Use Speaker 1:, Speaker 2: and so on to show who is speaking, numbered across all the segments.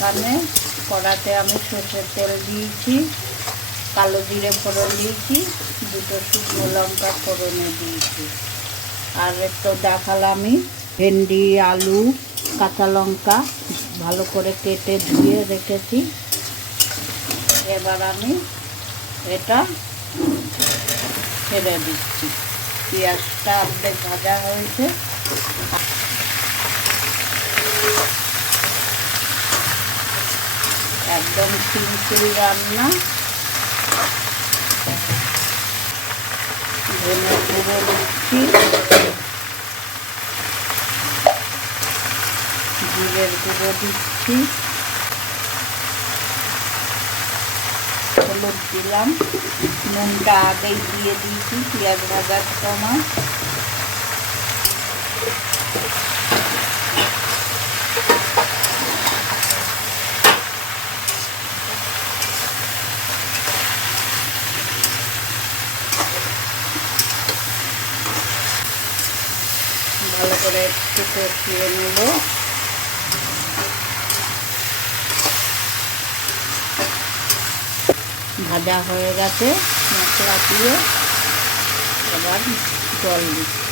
Speaker 1: এখানে কড়াতে আমি সর্ষের তেল দিয়েছি, কালো জিরে ফোড়ন দিয়েছি, দুটো শুকনো লঙ্কা ফোড়নে দিয়েছি। আর একটু দেখালাম আমি, ভেন্ডি, আলু, কাঁচা লঙ্কা, ভালো করে কেটে ধুয়ে রেখেছি। এবার আমি এটা ছেড়ে দিচ্ছি। পেঁয়াজটা অর্ধেক ভাজা হয়েছে। একদম সিম্পল রান্না। ধনে গুঁড়ো দিচ্ছি। জিরের গুঁড়ো দিচ্ছি। হলুদ দিলাম। নুনটা আগেই দিয়ে দিয়েছি, পেঁয়াজ ভাজার সময়। ভালো করে একটু কষিয়ে নেব। ভাজা হয়ে গেছে, মশলা দিয়ে আবার জল দিচ্ছি।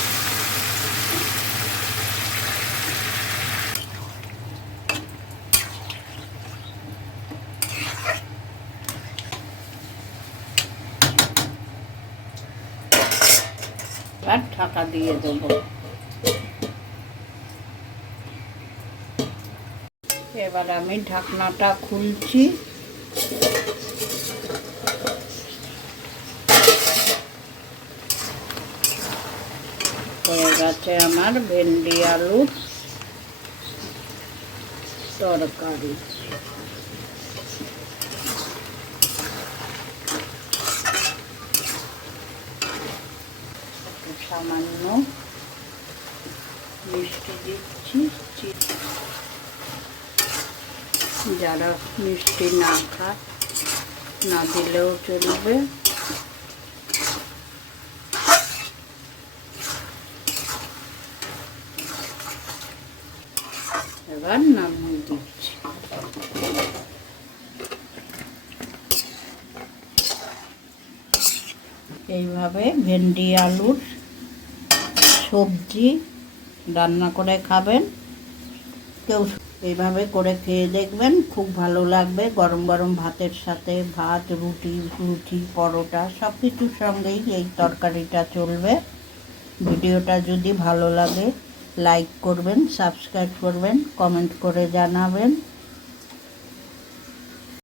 Speaker 1: ঢাকা দিয়ে দেবো। এবার আমি ঢাকনাটা খুলছি। হয়ে গেছে আমার ভেন্ডি আলুর তরকারি। সামান্য মিষ্টি দিচ্ছি যারা মিষ্টি না খায়, না দিলেও চলবে। এবার নামিয়ে দিচ্ছি। এইভাবে ভেন্ডি, আলুর সবজি রান্না করে খাবেন। কেউ এইভাবে করে খেয়ে দেখবেন, খুব ভালো লাগবে। গরম গরম ভাতের সাথে ভাত, রুটি রুটি পরোটা সব কিছুর সঙ্গেই এই তরকারিটা চলবে। ভিডিওটা যদি ভালো লাগে, লাইক করবেন, সাবস্ক্রাইব করবেন, কমেন্ট করে জানাবেন।